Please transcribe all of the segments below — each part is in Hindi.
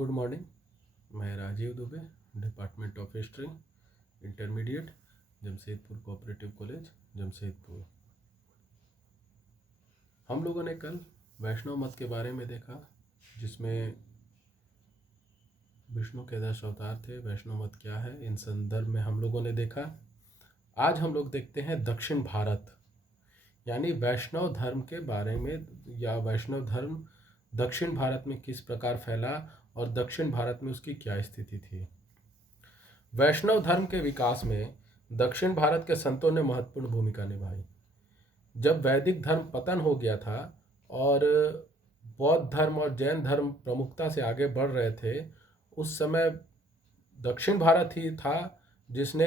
Good morning. मैं Rajeev Dubey, department of history, intermediate, Jamshedpur cooperative college, Jamshedpur. हम लोगों ने कल वैष्णव मत के बारे में देखा, जिसमें विष्णु के 10 अवतार थे। वैष्णव मत क्या है, इन संदर्भ में हम लोगों ने देखा। आज हम लोग देखते हैं दक्षिण भारत, यानी वैष्णव धर्म के बारे में, या वैष्णव धर्म दक्षिण भारत में किस प्रकार फैला और दक्षिण भारत में उसकी क्या स्थिति थी। वैष्णव धर्म के विकास में दक्षिण भारत के संतों ने महत्वपूर्ण भूमिका निभाई। जब वैदिक धर्म पतन हो गया था और बौद्ध धर्म और जैन धर्म प्रमुखता से आगे बढ़ रहे थे, उस समय दक्षिण भारत ही था जिसने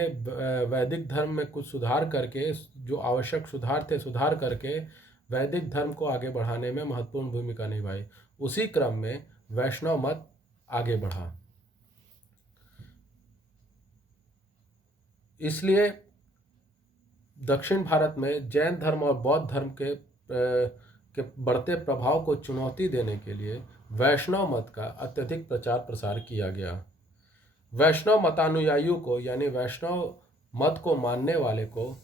वैदिक धर्म में कुछ सुधार करके, जो आवश्यक सुधार करके वैदिक धर्म को आगे बढ़ाने में महत्वपूर्ण भूमिका निभाई। उसी क्रम में वैष्णव मत आगे बढ़ा। इसलिए दक्षिण भारत में जैन धर्म और बौद्ध धर्म के बढ़ते प्रभाव को चुनौती देने के लिए वैष्णव मत का अत्यधिक प्रचार प्रसार किया गया। वैष्णव मतानुयायियों को, यानी वैष्णव मत को मानने वाले को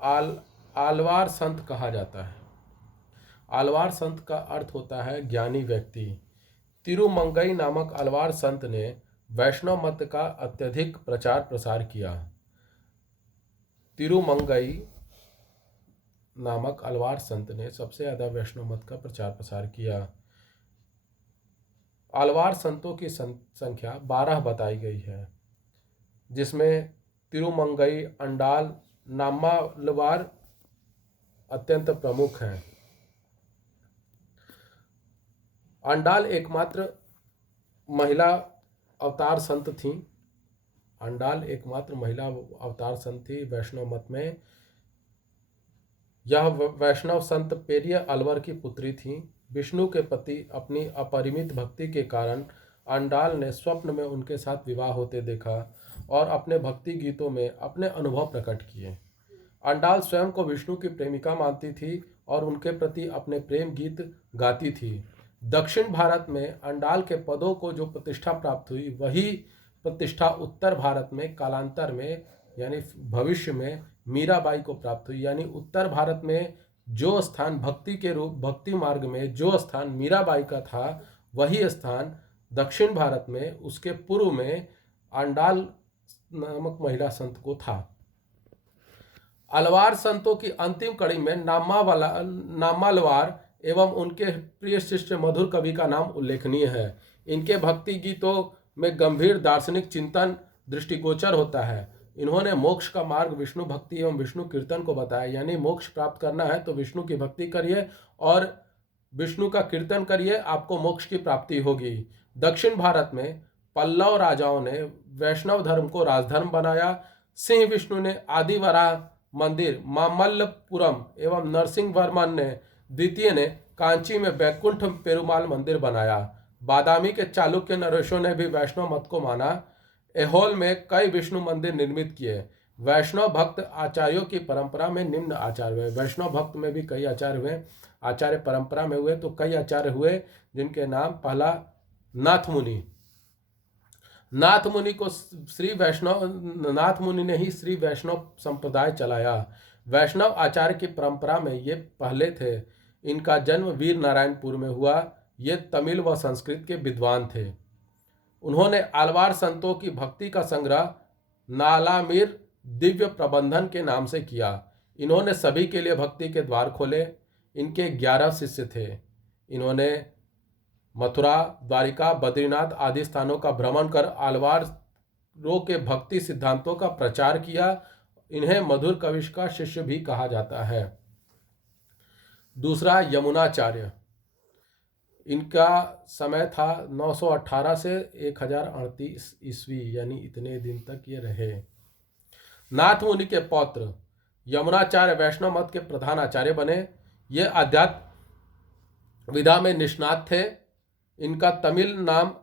आलवार संत कहा जाता है। आलवार संत का अर्थ होता है ज्ञानी व्यक्ति। तिरुमंगई नामक आलवार संत ने वैष्णव मत का अत्यधिक प्रचार प्रसार किया। तिरुमंगई नामक आलवार संत ने सबसे ज़्यादा वैष्णव मत का प्रचार प्रसार किया। आलवार संतों की संख्या 12 बताई गई है, जिसमें तिरुमंगई, अंडाल, नामालवार अत्यंत प्रमुख हैं। अंडाल एकमात्र महिला अवतार संत थी। अंडाल एकमात्र महिला अवतार संत थी वैष्णव मत में। यह वैष्णव संत पेरिय अलवर की पुत्री थी। विष्णु के प्रति अपनी अपरिमित भक्ति के कारण अंडाल ने स्वप्न में उनके साथ विवाह होते देखा और अपने भक्ति गीतों में अपने अनुभव प्रकट किए। अंडाल स्वयं को विष्णु की प्रेमिका मानती थी और उनके प्रति अपने प्रेम गीत गाती थी। दक्षिण भारत में अंडाल के पदों को जो प्रतिष्ठा प्राप्त हुई, वही प्रतिष्ठा उत्तर भारत में कालांतर में, यानी भविष्य में मीराबाई को प्राप्त हुई। यानी उत्तर भारत में जो स्थान भक्ति मार्ग में जो स्थान मीराबाई का था, वही स्थान दक्षिण भारत में उसके पूर्व में अंडाल नामक महिला संत को था। अलवार संतों की अंतिम कड़ी में नामालवार एवं उनके प्रिय शिष्य मधुर कवि का नाम उल्लेखनीय है। इनके भक्ति गीतों में गंभीर दार्शनिक चिंतन दृष्टिगोचर होता है। इन्होंने मोक्ष का मार्ग विष्णु भक्ति एवं विष्णु कीर्तन को बताया। यानी मोक्ष प्राप्त करना है तो विष्णु की भक्ति करिए और विष्णु का कीर्तन करिए, आपको मोक्ष की प्राप्ति होगी। दक्षिण भारत में पल्लव राजाओं ने वैष्णव धर्म को राजधर्म बनाया। सिंह विष्णु ने आदिवराह मंदिर मामल्लपुरम एवं नरसिंह वर्मन ने द्वितीय ने कांची में बैकुंठ पेरुमाल मंदिर बनाया। बादामी के चालुक्य नरेशों ने भी वैष्णव मत को माना। ऐहोल में कई विष्णु मंदिर निर्मित किए। वैष्णव भक्त आचार्यों की परंपरा में निम्न आचार्य हुए। वैष्णव भक्त में भी कई आचार्य हुए। आचार्य परंपरा में हुए तो कई आचार्य हुए, जिनके नाम, पहला नाथ मुनि। नाथ मुनि ने ही श्री वैष्णव संप्रदाय चलाया। वैष्णव आचार्य की परंपरा में ये पहले थे। इनका जन्म वीर नारायणपुर में हुआ। ये तमिल व संस्कृत के विद्वान थे। उन्होंने आलवार संतों की भक्ति का संग्रह नालामिर दिव्य प्रबंधन के नाम से किया। इन्होंने सभी के लिए भक्ति के द्वार खोले। इनके 11 शिष्य थे। इन्होंने मथुरा, द्वारिका, बद्रीनाथ आदि स्थानों का भ्रमण कर आलवारों के भक्ति सिद्धांतों का प्रचार किया। इन्हें मधुर कवि का शिष्य भी कहा जाता है। दूसरा, यमुनाचार्य। इनका समय था 918 से 1038 ईस्वी, यानी इतने दिन तक ये रहे। नाथ मुनि के पौत्र यमुनाचार्य वैष्णव मत के प्रधान आचार्य बने। ये अध्यात्म विधा में निष्णात थे। इनका तमिल नाम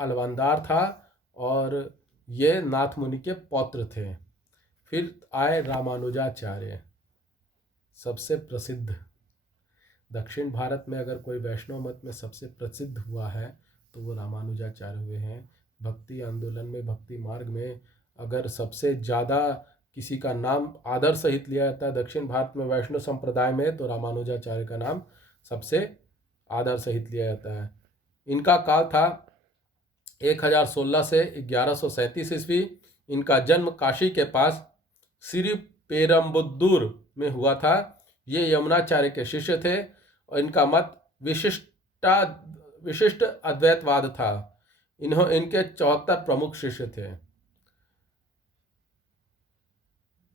अलवंदार था और ये नाथ मुनि के पौत्र थे। फिर आए रामानुजाचार्य, सबसे प्रसिद्ध। दक्षिण भारत में अगर कोई वैष्णव मत में सबसे प्रसिद्ध हुआ है तो वो रामानुजाचार्य हुए हैं। भक्ति आंदोलन में, भक्ति मार्ग में अगर सबसे ज़्यादा किसी का नाम आदर सहित लिया जाता है दक्षिण भारत में वैष्णव संप्रदाय में, तो रामानुजाचार्य का नाम सबसे आदर सहित लिया जाता है। इनका काल था 1016 से 1137 ईस्वी। इनका जन्म काशी के पास श्री पेरम्बुदूर में हुआ था। ये यमुनाचार्य के शिष्य थे और इनका मत विशिष्ट अद्वैतवाद था। इनके 74 प्रमुख शिष्य थे।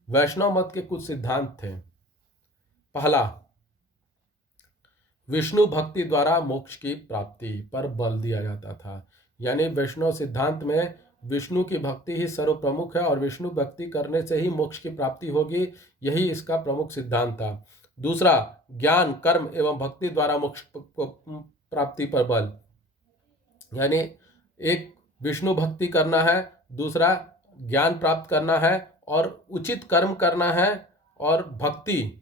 वैष्णव मत के कुछ सिद्धांत थे। पहला, विष्णु भक्ति द्वारा मोक्ष की प्राप्ति पर बल दिया जाता था। यानी वैष्णव सिद्धांत में विष्णु की भक्ति ही सर्वप्रमुख है और विष्णु भक्ति करने से ही मोक्ष की प्राप्ति होगी, यही इसका प्रमुख सिद्धांत था। दूसरा, ज्ञान, कर्म एवं भक्ति द्वारा मोक्ष प्राप्ति पर बल। यानी एक विष्णु भक्ति करना है, दूसरा ज्ञान प्राप्त करना है और उचित कर्म करना है, और भक्ति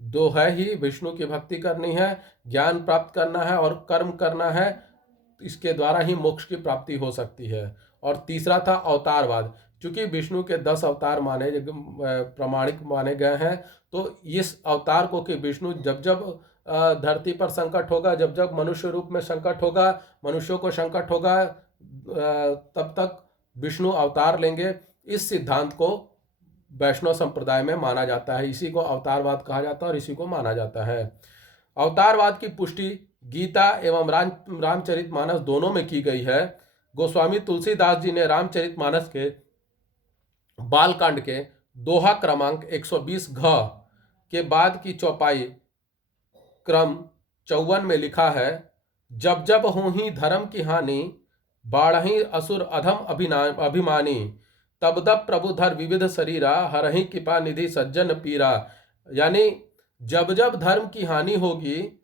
दो है ही, विष्णु की भक्ति करनी है, ज्ञान प्राप्त करना है और कर्म करना है, इसके द्वारा ही मोक्ष की प्राप्ति हो सकती है। और तीसरा था अवतारवाद। चूंकि विष्णु के 10 अवतार प्रमाणिक माने गए हैं, तो इस अवतार को कि विष्णु जब जब धरती पर संकट होगा, जब जब मनुष्य रूप में संकट होगा, मनुष्यों को संकट होगा, तब तक विष्णु अवतार लेंगे। इस सिद्धांत को वैष्णव संप्रदाय में माना जाता है। इसी को अवतारवाद कहा जाता है और इसी को माना जाता है। अवतारवाद की पुष्टि गीता एवं रामचरितमानस दोनों में की गई है। गोस्वामी तुलसीदास जी ने रामचरितमानस के बालकांड के दोहा क्रमांक 120 घ के बाद की चौपाई क्रम 54 में लिखा है, जब जब हों ही धर्म की हानि, बाढ़ही असुर अधम अभिमानी, तब तब प्रभु धर विविध शरीरा, हरहि कृपा निधि सज्जन पीरा। यानी जब जब धर्म की हानि होगी,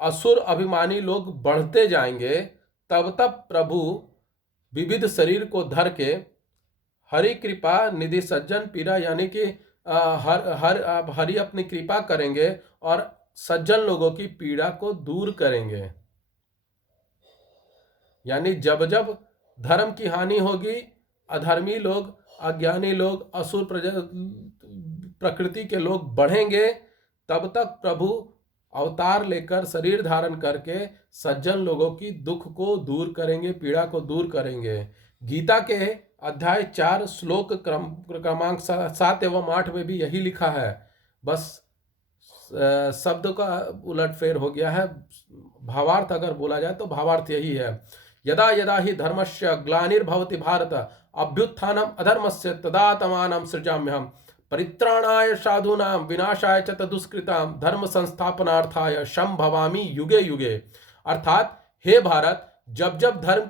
असुर अभिमानी लोग बढ़ते जाएंगे, तब तब प्रभु विविध शरीर को धर के हरि कृपा निधि सज्जन पीरा, यानी कि हरि अपनी कृपा करेंगे और सज्जन लोगों की पीड़ा को दूर करेंगे। यानी जब जब धर्म की हानि होगी, अधर्मी लोग, अज्ञानी लोग, असुर प्रकृति के लोग बढ़ेंगे, तब तक प्रभु अवतार लेकर शरीर धारण करके सज्जन लोगों की दुख को दूर करेंगे, पीड़ा को दूर करेंगे। गीता के अध्याय 4 श्लोक क्रमांक 7 एवं 8 में भी यही लिखा है। बस शब्द का उलटफेर हो गया है। भावार्थ अगर बोला जाए तो भावार्थ यही है, यदा यदा ही धर्मस्य ग्लानिर्भवति भारत, अभ्युत्थानम अधर्मस्य तदात्मानं सृजाम्यहम्, परित्राणाय साधूनां विनाशाय च तदुष्कृतां, धर्म संस्थापनार्थाय संभवामि युगे युगे। अर्थात हे भारत, जब जब धर्म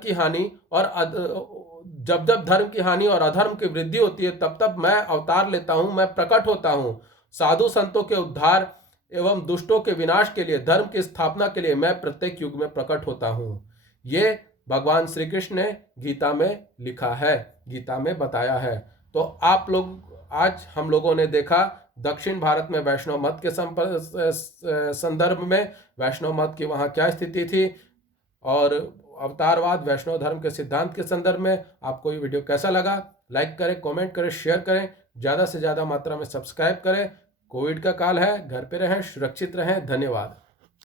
की हानि और अधर्म की वृद्धि होती है, तब तब मैं अवतार लेता हूं, मैं प्रकट होता हूं। साधु संतों के उद्धार एवं दुष्टों के विनाश के लिए, धर्म की स्थापना के लिए मैं प्रत्येक युग में प्रकट होता हूं। ये भगवान श्री कृष्ण ने गीता में लिखा है, गीता में बताया है। तो आप लोग, आज हम लोगों ने देखा दक्षिण भारत में वैष्णव मत के संदर्भ में वैष्णव मत की वहाँ क्या स्थिति थी, और अवतारवाद वैष्णव धर्म के सिद्धांत के संदर्भ में। आपको ये वीडियो कैसा लगा? लाइक करें, कमेंट करें, शेयर करें, ज़्यादा से ज़्यादा मात्रा में सब्सक्राइब करें। कोविड का काल है, घर पे रहें, सुरक्षित रहें। धन्यवाद।